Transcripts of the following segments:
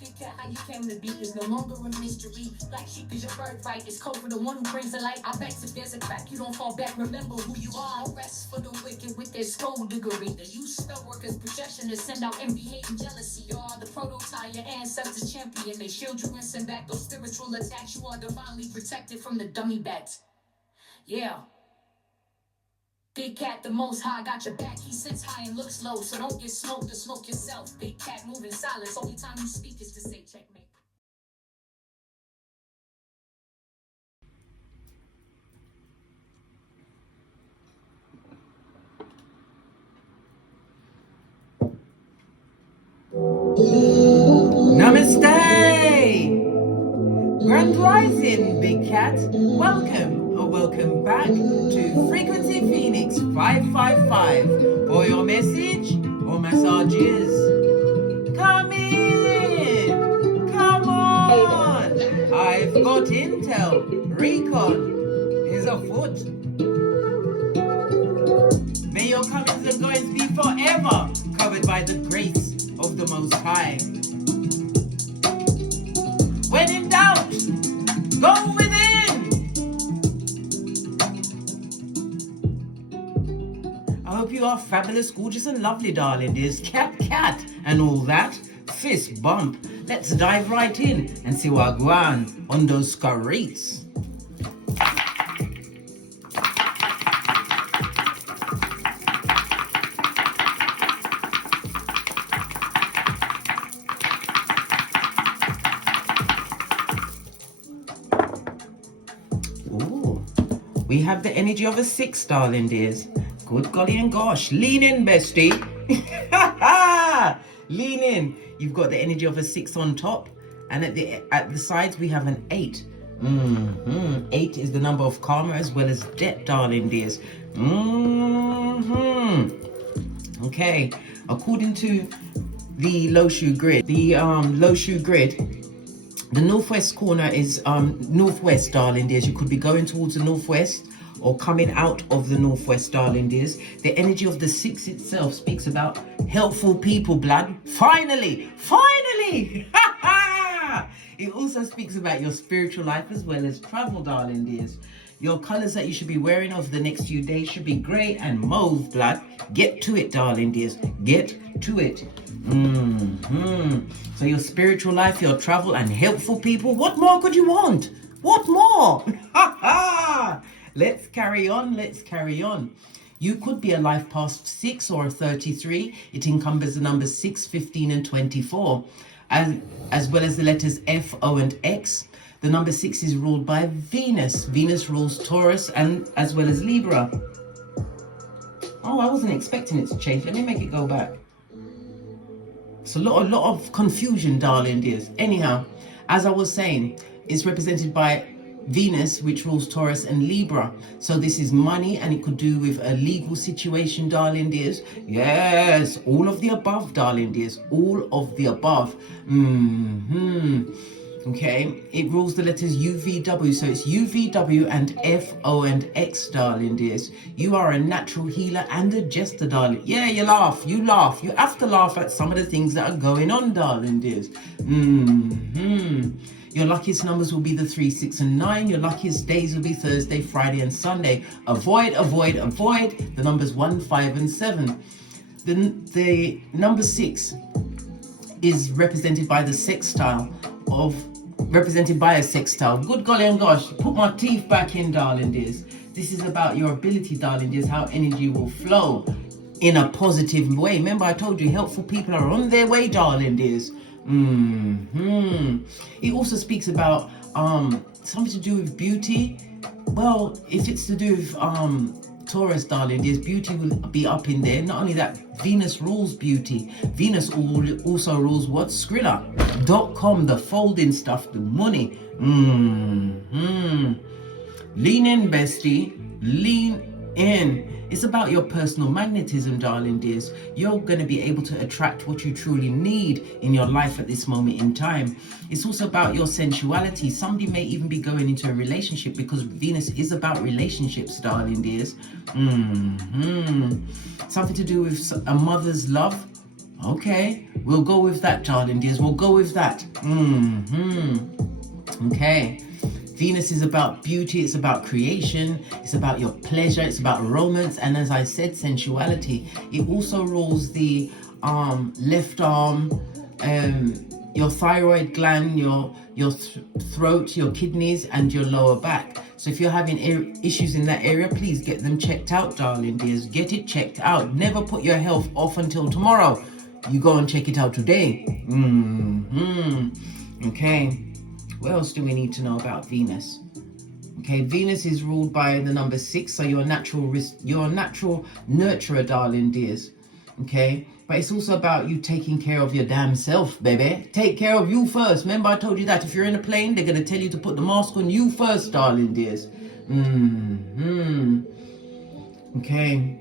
Big cat, how you came to be is no longer a mystery. Black sheep is your birthright. It's code for the one who brings the light. I bet if there's a crack, you don't fall back. Remember who you are. No rest for the wicked with their skullduggery. The use spell workers' projection to send out envy, hate, and jealousy. You are the prototype, your ancestors champion. They shield you and send back those spiritual attacks. You are divinely protected from the dummy bats. Yeah. Big cat, the most high, got your back. He sits high and looks low, so don't get smoked or smoke yourself. Big cat, moving silence. Only time you speak is to say checkmate. Namaste! Grand Rising, Big Cat. Welcome back to Frequency Phoenix 555 for your message or massages. Come in! Come on! I've got intel. Recon is afoot. May your comings and goings be forever covered by the grace of the Most High. When in doubt, go within. I hope you are fabulous, gorgeous and lovely, darling. There's cat and all that. Fist bump. Let's dive right in and see what go on those streets. Ooh, we have the energy of a 6, darling dears. Good golly and gosh. Lean in, bestie. Lean in. You've got the energy of a 6 on top. And at the sides, we have an 8. 8 is the number of karma as well as debt, darling dears. Okay. According to the Loshu grid, the northwest corner is northwest, darling dears. You could be going towards the northwest or coming out of the northwest, darling dears. The energy of the 6 itself speaks about helpful people, blood. Finally! It also speaks about your spiritual life as well as travel, darling dears. Your colors that you should be wearing over the next few days should be grey and mauve, blood. Get to it, darling dears. Get to it. So your spiritual life, your travel and helpful people, what more could you want? What more? Let's carry on. You could be a life past 6 or a 33. It encumbers the numbers 6, 15 and 24, as well as the letters F, O and X. The number 6 is ruled by Venus. Venus rules Taurus and as well as Libra. Oh, I wasn't expecting it to change. Let me make it go back. It's a lot of confusion, darling dears. Anyhow, as I was saying, it's represented by Venus, which rules Taurus and Libra. So this is money, and it could do with a legal situation, darling dears. Yes, all of the above, darling dears. All of the above. Okay, it rules the letters UVW, so it's UVW and F, O and X, darling dears. You are a natural healer and a jester, darling. Yeah, you laugh. You have to laugh at some of the things that are going on, darling dears. Your luckiest numbers will be the 3, 6 and 9. Your luckiest days will be Thursday, Friday and Sunday. Avoid the numbers 1, 5 and 7. The number 6 is represented by a sextile. Good golly and gosh, put my teeth back in, darling dears. This is about your ability, darling dears, how energy will flow in a positive way. Remember, I told you helpful people are on their way, darling dears. It also speaks about something to do with beauty. Well, if it's to do with Taurus, darling dears, beauty will be up in there. Not only that, Venus rules beauty. Venus also rules what? Skrilla.com, the folding stuff, the money. Lean in, bestie. Lean in. It's about your personal magnetism, darling dears. You're going to be able to attract what you truly need in your life at this moment in time. It's also about your sensuality. Somebody may even be going into a relationship because Venus is about relationships, darling dears. Something to do with a mother's love. Okay, we'll go with that, darling dears. We'll go with that. Okay. Venus is about beauty, it's about creation, it's about your pleasure, it's about romance, and as I said, sensuality. It also rules the left arm, your thyroid gland, your throat, your kidneys, and your lower back. So if you're having issues in that area, please get them checked out, darling dears. Get it checked out. Never put your health off until tomorrow. You go and check it out today. Okay. What else do we need to know about Venus? Okay, Venus is ruled by the number 6, so you're a natural nurturer, darling dears. Okay, but it's also about you taking care of your damn self, baby. Take care of you first. Remember I told you that if you're in a plane, they're going to tell you to put the mask on you first, darling dears. Okay.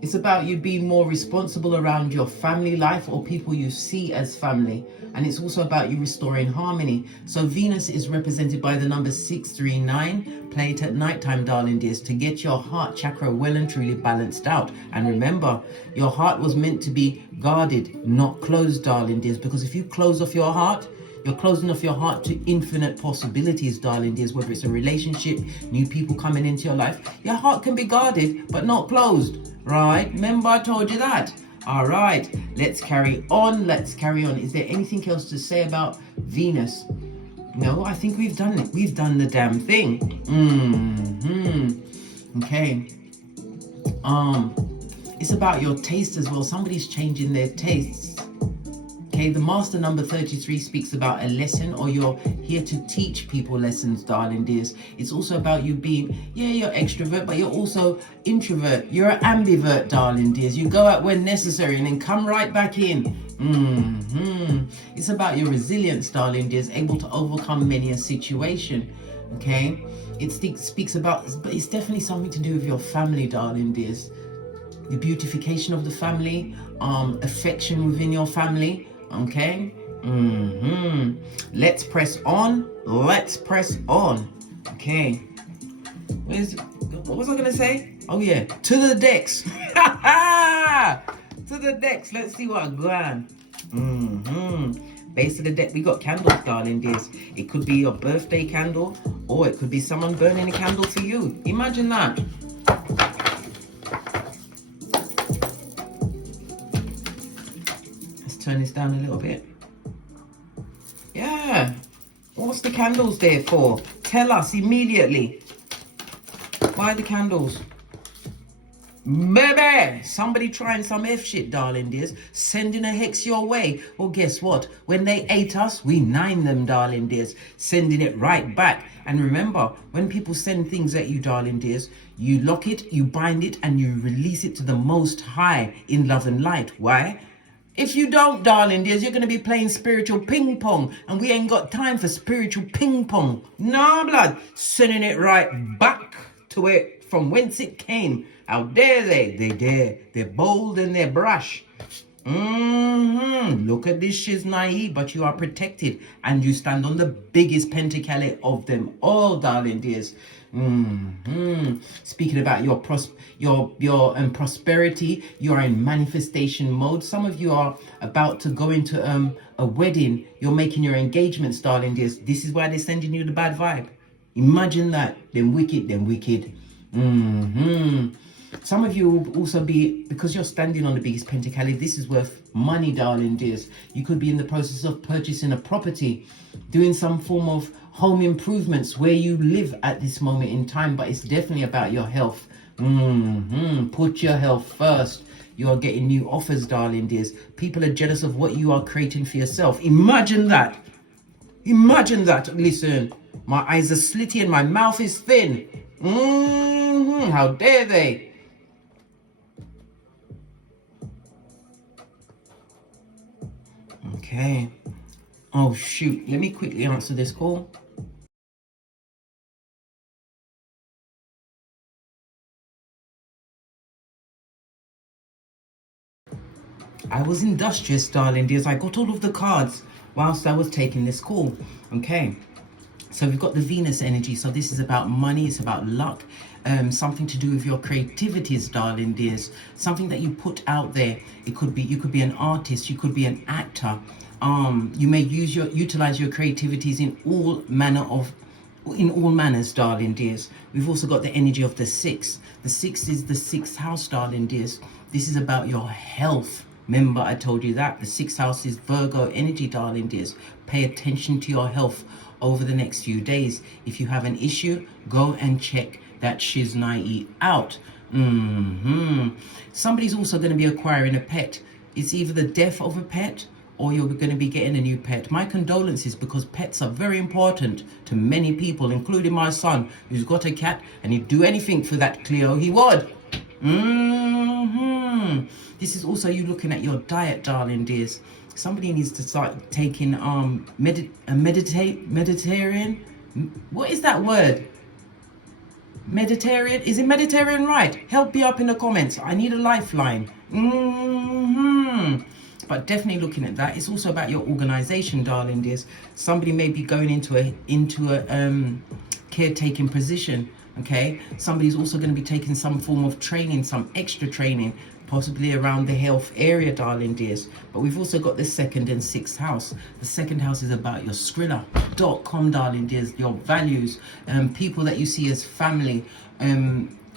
It's about you being more responsible around your family life or people you see as family. And it's also about you restoring harmony. So Venus is represented by the number 639. Play it at nighttime, darling dears, to get your heart chakra well and truly balanced out. And remember, your heart was meant to be guarded, not closed, darling dears. Because if you close off your heart, you're closing off your heart to infinite possibilities, darling dears, whether it's a relationship, new people coming into your life. Your heart can be guarded, but not closed, right? Remember I told you that. All right, let's carry on. Let's carry on. Is there anything else to say about Venus? No, I think we've done it. We've done the damn thing. Okay. It's about your taste as well. Somebody's changing their tastes. Okay, the master number 33 speaks about a lesson, or you're here to teach people lessons, darling dears. It's also about you being, you're extrovert, but you're also introvert. You're an ambivert, darling dears. You go out when necessary and then come right back in. It's about your resilience, darling dears, able to overcome many a situation. Okay, it speaks about, but it's definitely something to do with your family, darling dears. The beautification of the family, affection within your family. Okay. Let's press on. Let's press on. Okay. What was I gonna say? Oh yeah, to the decks. To the decks. Let's see what I got. Base of the deck, we got candles, darling dears. It could be your birthday candle, or it could be someone burning a candle for you. Imagine that. Turn this down a little bit. Yeah. What's the candles there for? Tell us immediately. Why the candles? Baby, somebody trying some F shit, darling dears. Sending a hex your way. Well, guess what? When they ate us, we nine them, darling dears. Sending it right back. And remember, when people send things at you, darling dears, you lock it, you bind it, and you release it to the Most High in love and light. Why? If you don't, darling dears, you're going to be playing spiritual ping pong, and we ain't got time for spiritual ping pong. Nah, blood. Sending it right back to it from whence it came. How dare they? They dare. They're bold and they're brash. Look at this, she's naive, but you are protected, and you stand on the biggest pentacale of them all, darling dears. Speaking about your prosperity, you are in manifestation mode. Some of you are about to go into a wedding. You're making your engagements, darling dears. This is why they're sending you the bad vibe. Imagine that. Them wicked. Some of you will also be, because you're standing on the biggest pentacale, this is worth money, darling dears. You could be in the process of purchasing a property, doing some form of home improvements where you live at this moment in time, but it's definitely about your health. Put your health first. You are getting new offers, darling dears. People are jealous of what you are creating for yourself. Imagine that. Imagine that. Listen, my eyes are slitty and my mouth is thin. How dare they? Okay. Oh shoot, let me quickly answer this call. I was industrious, darling dears. I got all of the cards whilst I was taking this call. Okay. So we've got the Venus energy. So this is about money. It's about luck. Something to do with your creativities, darling dears. Something that you put out there. It could be, you could be an artist. You could be an actor. You may utilize your creativities in all manners, darling dears. We've also got the energy of the 6. The 6 is the 6th house, darling dears. This is about your health. Remember, I told you that. The 6th house is Virgo energy, darling dears. Pay attention to your health over the next few days. If you have an issue, go and check that Shiznai out. Somebody's also going to be acquiring a pet. It's either the death of a pet or you're going to be getting a new pet. My condolences, because pets are very important to many people, including my son, who's got a cat, and he'd do anything for that Cleo, he would. This is also you looking at your diet, darling dears. Somebody needs to start taking Mediterranean. What is that word? Mediterranean? Is it Mediterranean right? Help me up in the comments. I need a lifeline. But definitely looking at that. It's also about your organization, darling dears. Somebody may be going into a caretaking position. Okay, somebody's also going to be taking some form of training, some extra training, possibly around the health area, darling dears. But we've also got the 2nd and 6th house. The 2nd house is about your Skrilla.com, darling dears, your values, people that you see as family.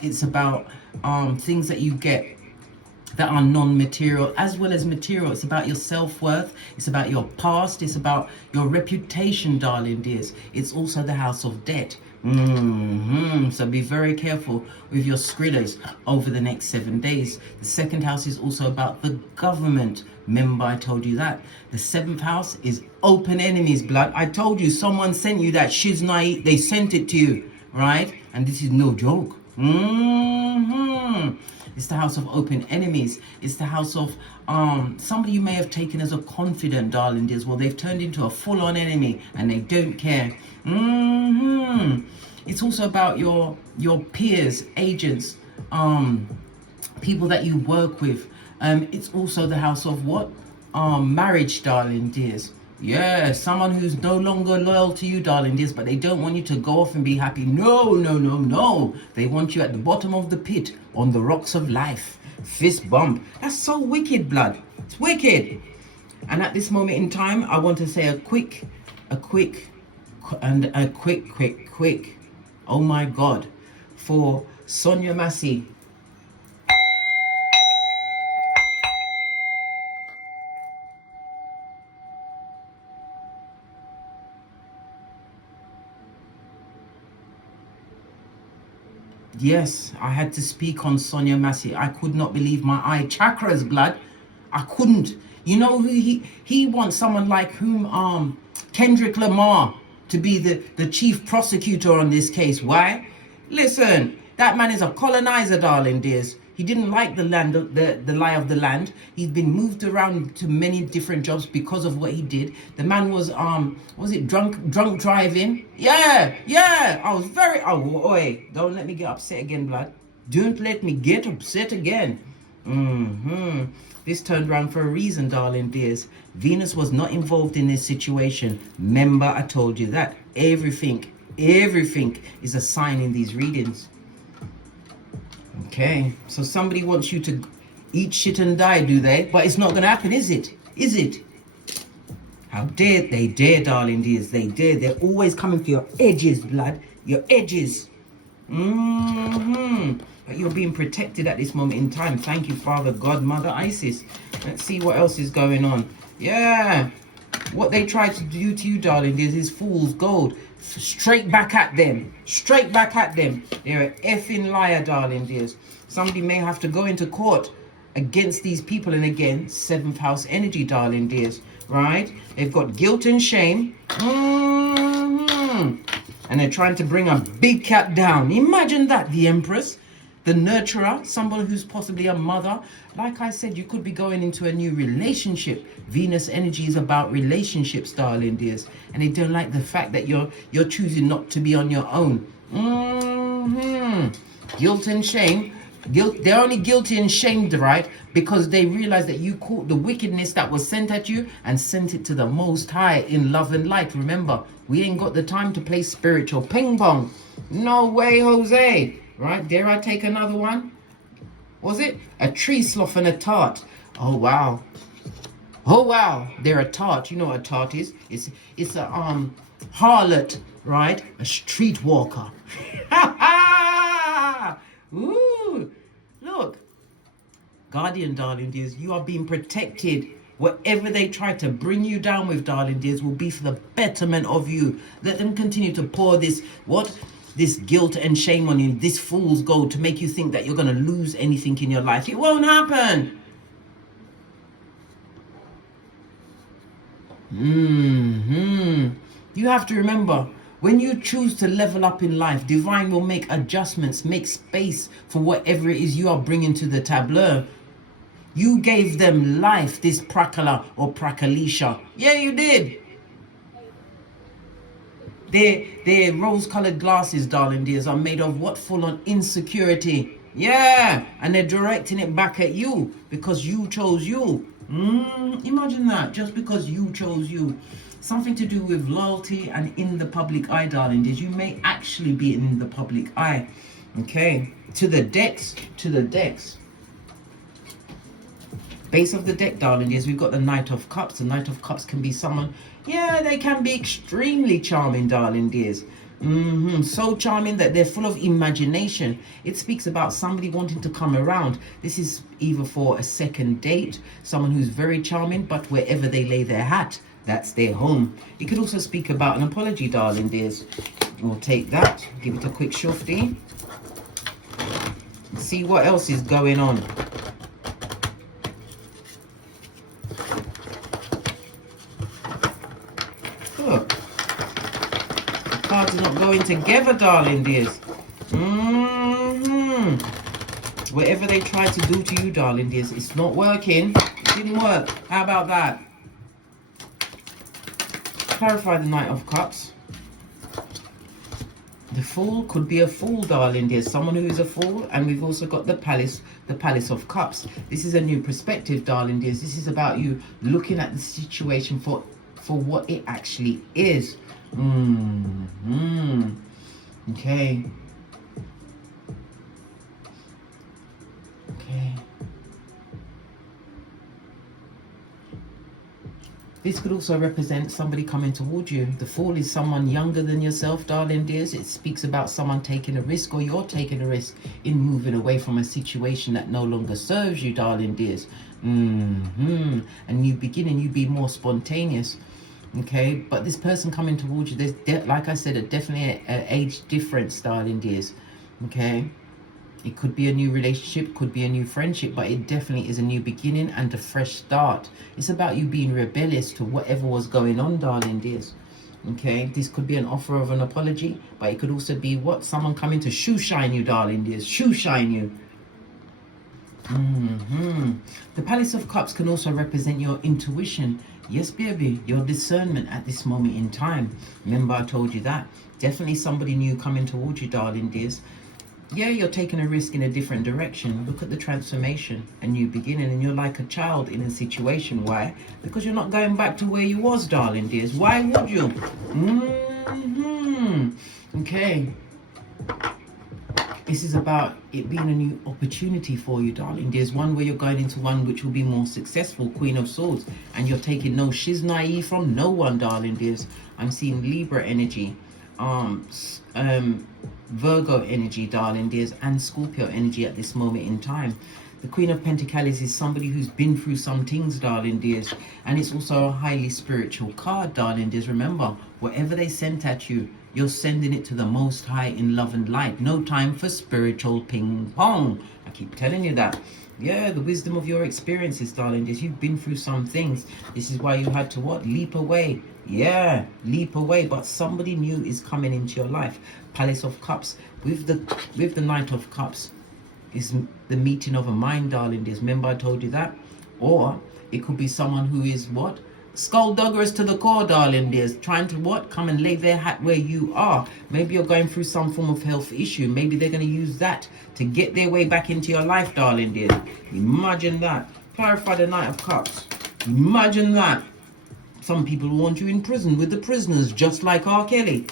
It's about things that you get that are non-material as well as material. It's about your self-worth. It's about your past. It's about your reputation, darling dears. It's also the house of debt. So be very careful with your Skrillas over the next 7 days. The 2nd house is also about the government. Remember, I told you that. The 7th house is open enemies, blood. I told you, someone sent you that Shiznai. They sent it to you, right? And this is no joke. It's the house of open enemies. It's the house of somebody you may have taken as a confidant, darling dears. Well, they've turned into a full-on enemy and they don't care. It's also about your peers, agents, people that you work with. It's also the house of what? Marriage, darling dears. Yeah, someone who's no longer loyal to you, darling dears, but they don't want you to go off and be happy. No. They want you at the bottom of the pit, on the rocks of life. Fist bump. That's so wicked, blood. It's wicked. And at this moment in time, I want to say a quick, oh my God, for Sonia Massey. Yes, I had to speak on Sonia Massey. I could not believe my eye. Chakras, blood. I couldn't. You know who he wants someone like whom Kendrick Lamar to be the chief prosecutor on this case. Why? Listen, that man is a colonizer, darling dears. He didn't like the land, the lie of the land. He's been moved around to many different jobs because of what he did. The man was drunk driving? Yeah. I was wait, don't let me get upset again, blood. Don't let me get upset again. This turned around for a reason, darling dears. Venus was not involved in this situation. Remember, I told you that. Everything is a sign in these readings. Okay, so somebody wants you to eat shit and die, do they? But it's not going to happen, is it? Is it? How dare they dare, darling dears. They dare. They're always coming for your edges, blood. Your edges. But you're being protected at this moment in time. Thank you, Father God, Mother Isis. Let's see what else is going on. Yeah. What they try to do to you, darling dears, is fool's gold. Straight back at them. Straight back at them. They're an effing liar, darling dears. Somebody may have to go into court against these people. And again, 7th house energy, darling dears. Right? They've got guilt and shame. And they're trying to bring a big cat down. Imagine that, the Empress. The nurturer, someone who's possibly a mother. Like I said, you could be going into a new relationship. Venus energy is about relationships, darling dears. And they don't like the fact that you're choosing not to be on your own. Guilt and shame. They're only guilty and shamed, right? Because they realize that you caught the wickedness that was sent at you and sent it to the Most High in love and light. Remember, we ain't got the time to play spiritual ping pong. No way, Jose. Right? Dare I take another one? Was it? A tree sloth and a tart. Oh, wow. Oh, wow. They're a tart. You know what a tart is? It's a harlot, right? A street walker. Ha ha! Ooh, look, guardian, darling dears, you are being protected. Whatever they try to bring you down with, darling dears, will be for the betterment of you. Let them continue to pour this guilt and shame on you, this fool's gold, to make you think that you're going to lose anything in your life. It won't happen. You have to remember, when you choose to level up in life, divine will make adjustments, make space for whatever it is you are bringing to the tableau. You gave them life, this Prakala or Prakalisha. Yeah, you did. Their rose-colored glasses, darling dears, are made of what? Full on insecurity. Yeah, and they're directing it back at you because you chose you. Imagine that, just because you chose you. Something to do with loyalty and in the public eye, darling dears. You may actually be in the public eye. Okay, to the decks. Base of the deck, darling dears, we've got the Knight of Cups. The Knight of Cups can be someone, yeah, they can be extremely charming, darling dears. So charming that they're full of imagination. It speaks about somebody wanting to come around. This is either for a second date, someone who's very charming, but wherever they lay their hat, that's their home. It could also speak about an apology, darling dears. We'll take that, give it a quick shufti. See what else is going on. Look, the cards are not going together, darling dears. Whatever they try to do to you, darling dears, it's not working. It didn't work. How about that? Clarify the Knight of Cups. The Fool could be a fool, darling dears. Someone who is a fool. And we've also got the Palace of Cups. This is a new perspective, darling dears. This is about you looking at the situation for what it actually is. Okay. This could also represent somebody coming towards you. The Fool is someone younger than yourself, darling dears. It speaks about someone taking a risk, or you're taking a risk in moving away from a situation that no longer serves you, darling dears. And you beginning, you be more spontaneous. Okay, but this person coming towards you, there's like I said, definitely an age difference, darling dears. Okay, it could be a new relationship, could be a new friendship, but it definitely is a new beginning and a fresh start. It's about you being rebellious to whatever was going on, darling dears. Okay, this could be an offer of an apology, but it could also be what? Someone coming to shoe shine you, darling dears. Shoe shine you. The Palace of Cups can also represent your intuition. Yes, baby, your discernment at this moment in time. Remember, I told you that. Definitely somebody new coming towards you, darling dears. Yeah, you're taking a risk in a different direction. Look at the transformation, a new beginning, and you're like a child in a situation. Why? Because you're not going back to where you was, darling dears. Why would you? Okay. This is about it being a new opportunity for you, darling. There's one where you're going into one which will be more successful, Queen of Swords, and you're taking no shiznai from no one, darling dears. I'm seeing Libra energy, Virgo energy, darling dears, and Scorpio energy at this moment in time. The Queen of Pentacles is somebody who's been through some things, darling dears, and it's also a highly spiritual card, darling dears. Remember, whatever they sent at you, you're sending it to the Most High in love and light. No time for spiritual ping pong. I keep telling you that. Yeah, the wisdom of your experiences, darling dears. You've been through some things. This is why you had to what? Leap away. Yeah, leap away. But somebody new is coming into your life. Palace of Cups with the Knight of Cups is the meeting of a mind, darling dears. Remember I told you that? Or it could be someone who is what? Skullduggerous to the core, darling dears. Trying to what? Come and lay their hat where you are. Maybe you're going through some form of health issue. Maybe they're going to use that to get their way back into your life, darling dears. Imagine that. Clarify the Knight of Cups. Imagine that. Some people want you in prison with the prisoners, just like R. Kelly.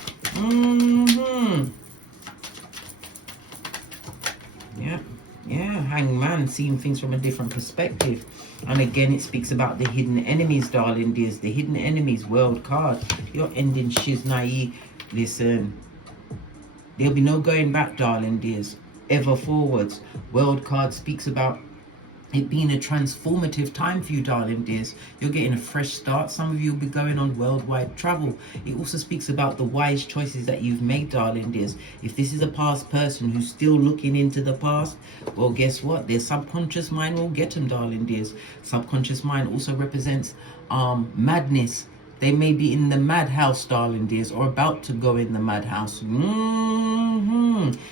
Yeah, Hangman, seeing things from a different perspective. And again, it speaks about the hidden enemies, darling dears. The hidden enemies, world card. You're ending shiznai. Listen, there'll be no going back, darling dears. Ever forwards. World card speaks about it being a transformative time for you, darling dears. You're getting a fresh start. Some of you will be going on worldwide travel. It also speaks about the wise choices that you've made, darling dears. If this is a past person who's still looking into the past, well, guess what? Their subconscious mind will get them, darling dears. Subconscious mind also represents madness. They may be in the madhouse, darling dears, or about to go in the madhouse.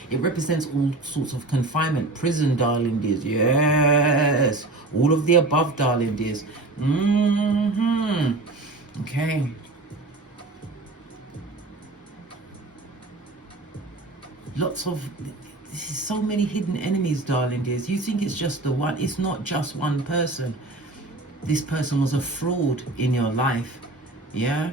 It represents all sorts of confinement, prison, darling dears. Yes, all of the above, darling dears. Okay. Lots of, this is so many hidden enemies, darling dears. You think it's just the one. It's not just one person. This person was a fraud in your life. Yeah.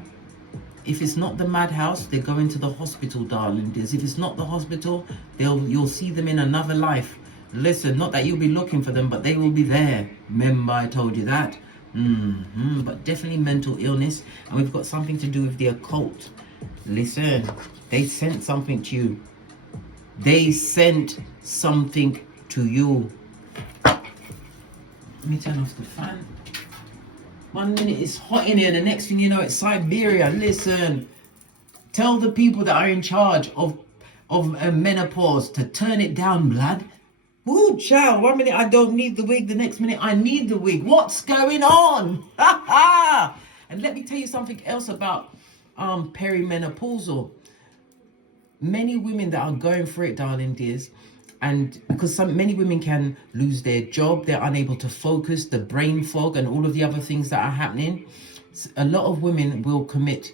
If it's not the madhouse, they're going to the hospital, darling dears. If it's not the hospital, you'll see them in another life. Listen, not that you'll be looking for them, but they will be there. Remember, I told you that. But definitely mental illness, and we've got something to do with the occult. Listen, they sent something to you. They sent something to you. Let me turn off the fan. 1 minute it's hot in here, the next thing you know it's Siberia. Listen, tell the people that are in charge of menopause to turn it down, blood. Woo, child. 1 minute I don't need the wig, the next minute I need the wig. What's going on? And let me tell you something else about perimenopausal. Many women that are going through it, darling dears, and because many women can lose their job, they're unable to focus, the brain fog and all of the other things that are happening. A lot of women will commit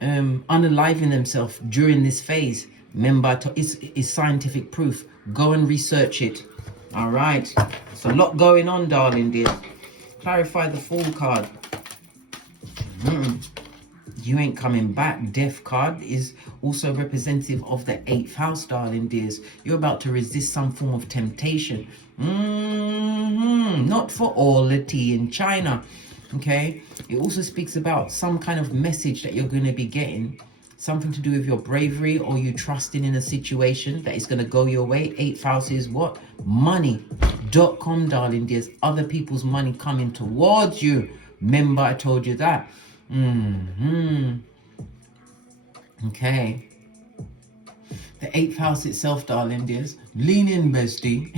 unaliving themselves during this phase. Remember, it's scientific proof. Go and research it. All right. It's a lot going on, darling dear. Clarify the Fool card. You ain't coming back. Death card is also representative of the 8th house, darling dears. You're about to resist some form of temptation. Not for all the tea in China. Okay. It also speaks about some kind of message that you're going to be getting. Something to do with your bravery or you trusting in a situation that is going to go your way. 8th house is what? Money.com, darling dears. Other people's money coming towards you. Remember, I told you that. Okay. The 8th house itself, darling dears. Lean in, bestie.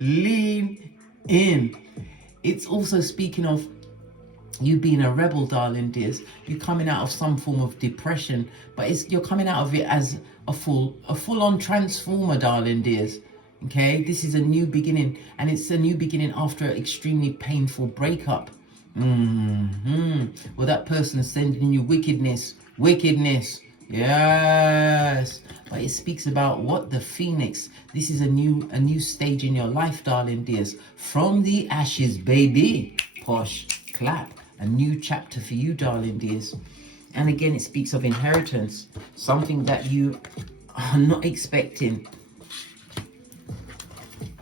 Lean in. It's also speaking of you being a rebel, darling dears. You're coming out of some form of depression, but you're coming out of it as a full-on transformer, darling dears. Okay, this is a new beginning, and it's a new beginning after an extremely painful breakup. Well, that person's sending you wickedness. Yes, but it speaks about what? The phoenix. This is a new stage in your life, darling dears. From the ashes, baby. Posh, clap. A new chapter for you, darling dears. And again, it speaks of inheritance. Something that you are not expecting.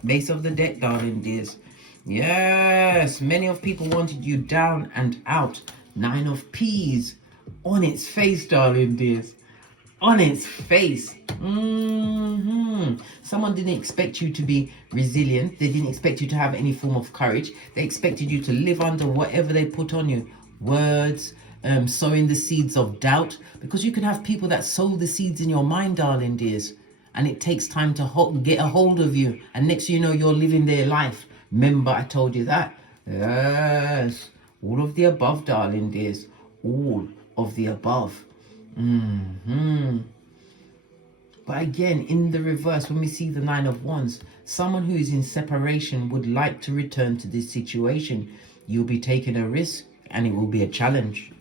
Base of the deck, darling dears. Yes, many of people wanted you down and out. 9 of Peas. On its face, darling dears. On its face. Someone didn't expect you to be resilient. They didn't expect you to have any form of courage. They expected you to live under whatever they put on you. Words, sowing the seeds of doubt. Because you can have people that sow the seeds in your mind, darling dears. And it takes time to get a hold of you. And next thing you know, you're living their life. Remember, I told you that. Yes. All of the above, darling dears. All of the above. But again, in the reverse, when we see the 9 of Wands, someone who is in separation would like to return to this situation. You'll be taking a risk and it will be a challenge.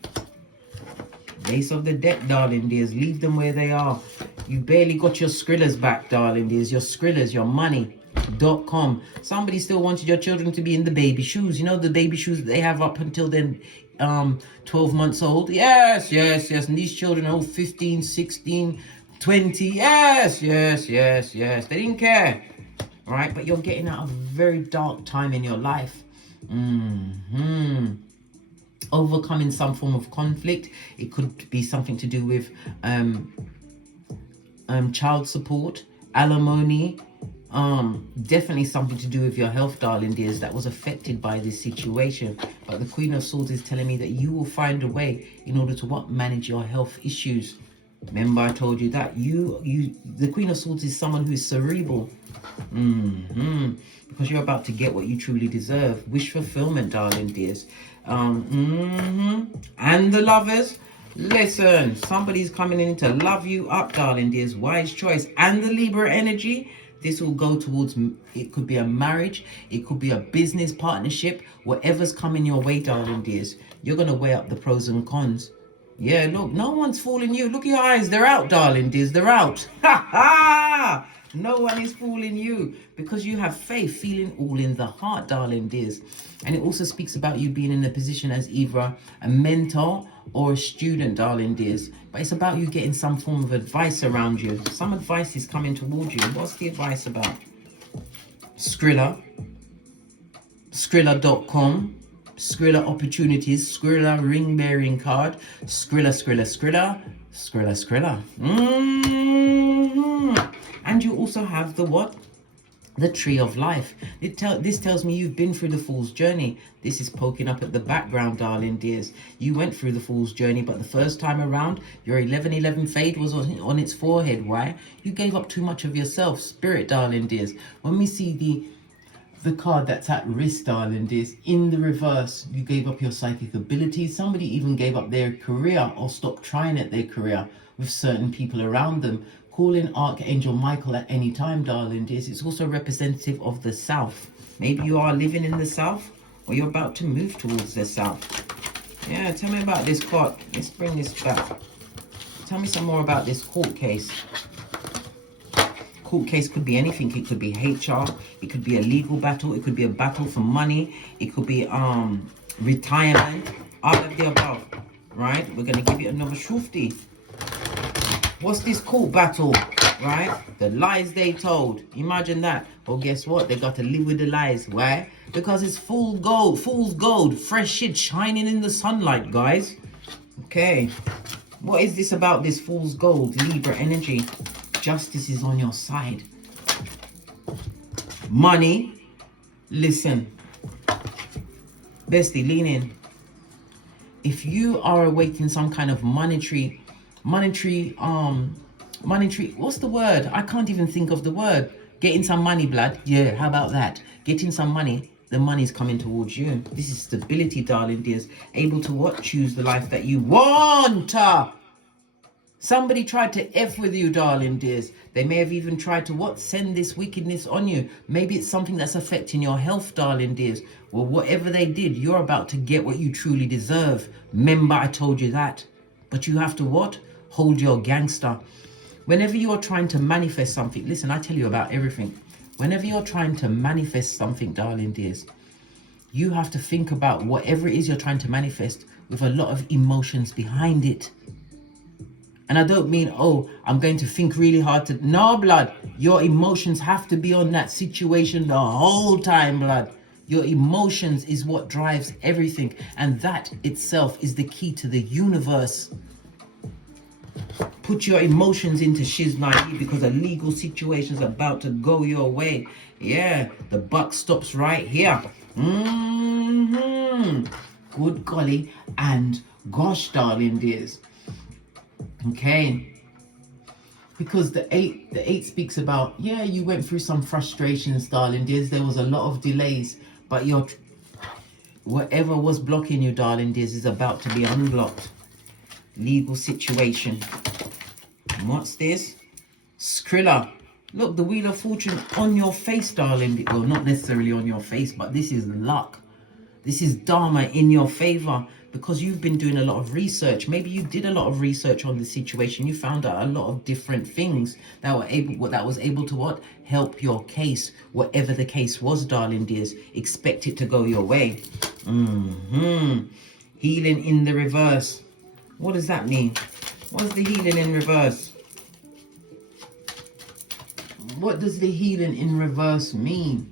Base of the deck, darling dears. Leave them where they are. You barely got your Skrillers back, darling dears. Your Skrillers, your money.com. Somebody still wanted your children to be in the baby shoes. You know, the baby shoes that they have up until then, 12 months old. Yes. And these children are all 15, 16, 20. Yes. They didn't care. Right? But you're getting out of a very dark time in your life. Overcoming some form of conflict. It could be something to do with child support, alimony, definitely something to do with your health, darling dears, that was affected by this situation. But the Queen of Swords is telling me that you will find a way in order to manage your health issues. Remember, I told you that the Queen of Swords is someone who is cerebral. Because you're about to get what you truly deserve. Wish fulfillment, darling dears. And the lovers, listen, somebody's coming in to love you up, darling dears. Wise choice. And the Libra energy, this will go towards, it could be a marriage, it could be a business partnership, whatever's coming your way, darling dears. You're going to weigh up the pros and cons. Yeah, look, no one's fooling you. Look at your eyes. They're out, darling dears. They're out. Ha ha! No one is fooling you because you have faith, feeling all in the heart, darling dears. And it also speaks about you being in a position as either a mentor or a student, darling dears. But it's about you getting some form of advice around you. Some advice is coming towards you. What's the advice about? Skrilla.com. Skrilla opportunities, Skrilla ring bearing card, Skrilla. And you also have the what? The Tree of Life. This tells me you've been through the Fool's Journey. This is poking up at the background, darling dears. You went through the Fool's Journey, but the first time around, your 1111 fade was on its forehead. Why? You gave up too much of yourself. Spirit, darling dears. When we see the card that's at risk, darling dears, in the reverse, you gave up your psychic abilities. Somebody even gave up their career or stopped trying at their career with certain people around them. Call in Archangel Michael at any time, darling dears. It's also representative of the South. Maybe you are living in the South or you're about to move towards the South. Yeah, tell me about this card. Let's bring this back. Tell me some more about this court case. Court case could be anything. It could be HR, it could be a legal battle, it could be a battle for money, it could be retirement, all of the above. Right? We're gonna give it another shufti. What's this court battle? Right? The lies they told. Imagine that. Well, guess what? They got to live with the lies. Why? Because it's fool's gold, fresh shit shining in the sunlight, guys. Okay. What is this about this fool's gold, Libra energy? Justice is on your side. Money. Listen. Bestie, lean in. If you are awaiting some kind of monetary, what's the word? I can't even think of the word. Getting some money, blood. Yeah, how about that? Getting some money. The money's coming towards you. This is stability, darling dears. Able to what? Choose the life that you want. Somebody tried to F with you, darling dears. They may have even tried to what? Send this wickedness on you. Maybe it's something that's affecting your health, darling dears. Well, whatever they did, you're about to get what you truly deserve. Remember, I told you that. But you have to what? Hold your gangster. Whenever you are trying to manifest something, listen, I tell you about everything. Whenever you're trying to manifest something, darling dears, you have to think about whatever it is you're trying to manifest with a lot of emotions behind it. And I don't mean, oh, I'm going to think really hard to... No, blood. Your emotions have to be on that situation the whole time, blood. Your emotions is what drives everything. And that itself is the key to the universe. Put your emotions into shiz naive because a legal situation is about to go your way. Yeah, the buck stops right here. Good golly and gosh, darling dears. Okay, because the eight speaks about, yeah, you went through some frustrations, darling dears. There was a lot of delays, but whatever was blocking you, darling dears, is about to be unblocked. Legal situation. And what's this? Skrilla. Look, the Wheel of Fortune on your face, darling. Well, not necessarily on your face, but this is luck. This is Dharma in your favor because you've been doing a lot of research. Maybe you did a lot of research on the situation. You found out a lot of different things that was able to what? Help your case. Whatever the case was, darling dears, expect it to go your way. Healing in the reverse. What does that mean? What is the healing in reverse? What does the healing in reverse mean?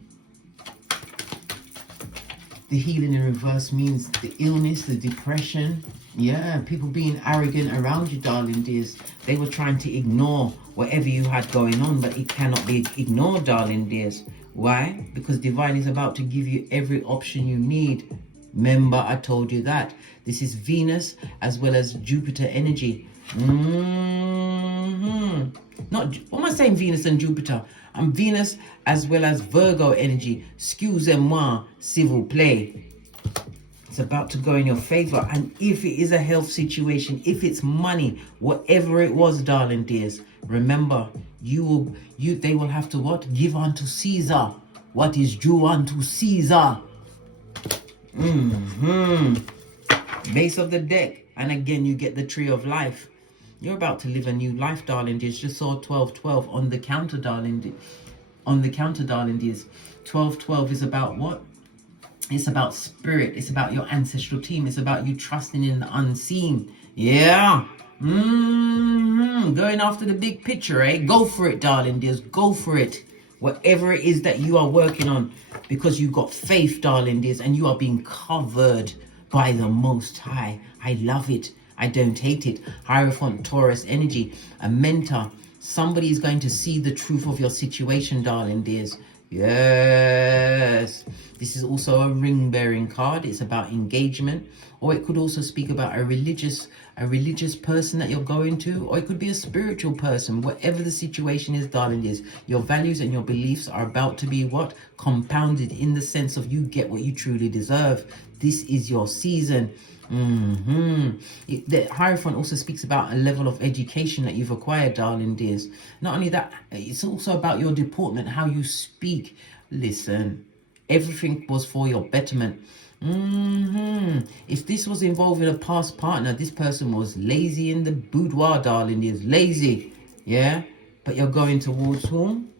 The healing in reverse means the illness, the depression. Yeah, people being arrogant around you, darling dears. They were trying to ignore whatever you had going on, but it cannot be ignored, darling dears. Why? Because divine is about to give you every option you need. Remember, I told you that. This is Venus as well as Jupiter energy. Not, what am I saying, Venus and Jupiter? I'm Venus as well as Virgo energy. Excusez-moi, s'il vous plaît. It's about to go in your favor. And if it is a health situation, if it's money, whatever it was, darling dears, remember, they will have to what? Give unto Caesar what is due unto Caesar. Base of the deck. And again, you get the tree of life. You're about to live a new life, darling dears. Just saw 1212 on the counter, darling dears. On the counter, darling dears. 1212 is about what? It's about spirit. It's about your ancestral team. It's about you trusting in the unseen. Yeah. Going after the big picture, eh? Go for it, darling dears. Go for it. Whatever it is that you are working on. Because you got faith, darling dears. And you are being covered by the Most High. I love it. I don't hate it. Hierophant Taurus energy. A mentor. Somebody is going to see the truth of your situation, darling dears. Yes. This is also a ring-bearing card. It's about engagement. Or it could also speak about a religious person that you're going to. Or it could be a spiritual person. Whatever the situation is, darling dears, your values and your beliefs are about to be what? Compounded in the sense of you get what you truly deserve. This is your season. The Hierophant also speaks about a level of education that you've acquired, darling dears. Not only that, it's also about your deportment, how you speak. Listen, everything was for your betterment. If this was involving a past partner, this person was lazy in the boudoir, darling dears. Lazy, yeah? But you're going towards whom?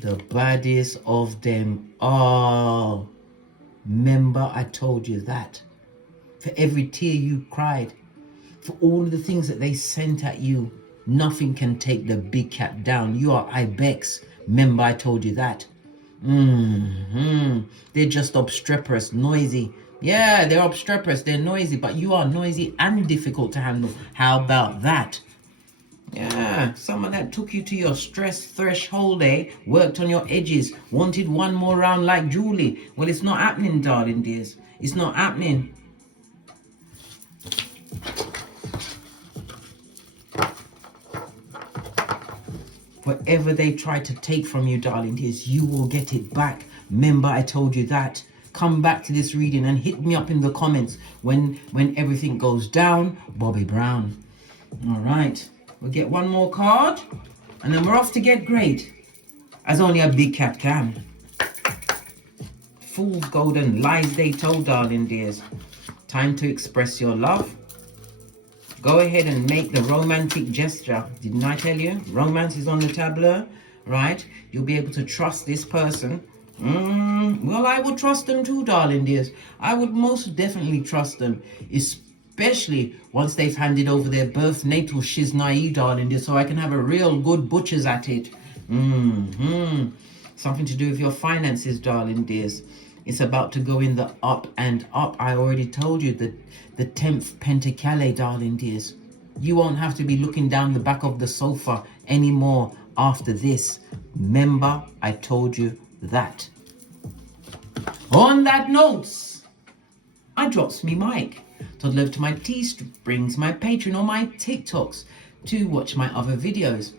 The baddest of them all. Remember, I told you that. For every tear you cried, for all of the things that they sent at you, nothing can take the big cat down. You are Ibex. Remember, I told you that. They're just obstreperous, noisy. Yeah, they're obstreperous, they're noisy, but you are noisy and difficult to handle. How about that? Yeah, someone that took you to your stress threshold, eh? Worked on your edges, wanted one more round like Julie. Well, it's not happening, darling dears. It's not happening. Whatever they try to take from you, darling dears, you will get it back. Remember, I told you that. Come back to this reading and hit me up in the comments when everything goes down. Bobby Brown. All right. We'll get one more card. And then we're off to get great. As only a big cat can. Fool's golden lies they told, darling dears. Time to express your love. Go ahead and make the romantic gesture. Didn't I tell you? Romance is on the tableau, right? You'll be able to trust this person. Well, I would trust them too, darling dears. I would most definitely trust them, especially once they've handed over their birth natal shiznai, darling dears, so I can have a real good butcher's at it. Something to do with your finances, darling dears. It's about to go in the up and up. I already told you that the 10th Pentacale, darling dears. You won't have to be looking down the back of the sofa anymore after this. Remember, I told you that. On that note, I drops me mic. Toddle over to my Teesprings, my Patreon, or my TikToks to watch my other videos.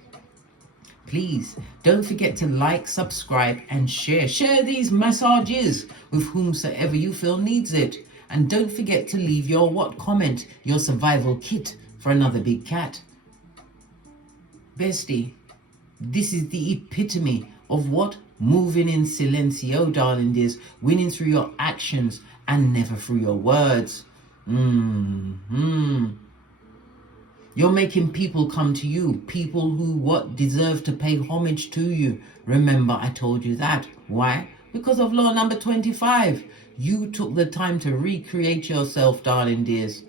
Please don't forget to like, subscribe, and share. Share these massages with whomsoever you feel needs it. And don't forget to leave your comment, your survival kit for another big cat. Bestie, this is the epitome of what? Moving in silencio, darling dears. Winning through your actions and never through your words. You're making people come to you, people who deserve to pay homage to you. Remember, I told you that. Why? Because of law number 25. You took the time to recreate yourself, darling dears.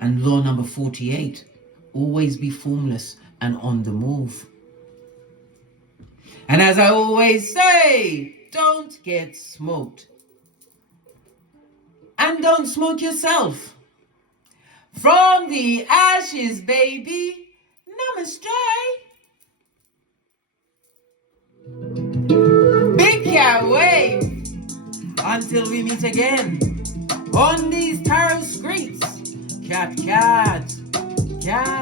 And law number 48. Always be formless and on the move. And as I always say, don't get smoked. And don't smoke yourself. From the ashes, baby. Namaste. Big cat wave. Until we meet again on these tarot streets. Cat, cat, cat.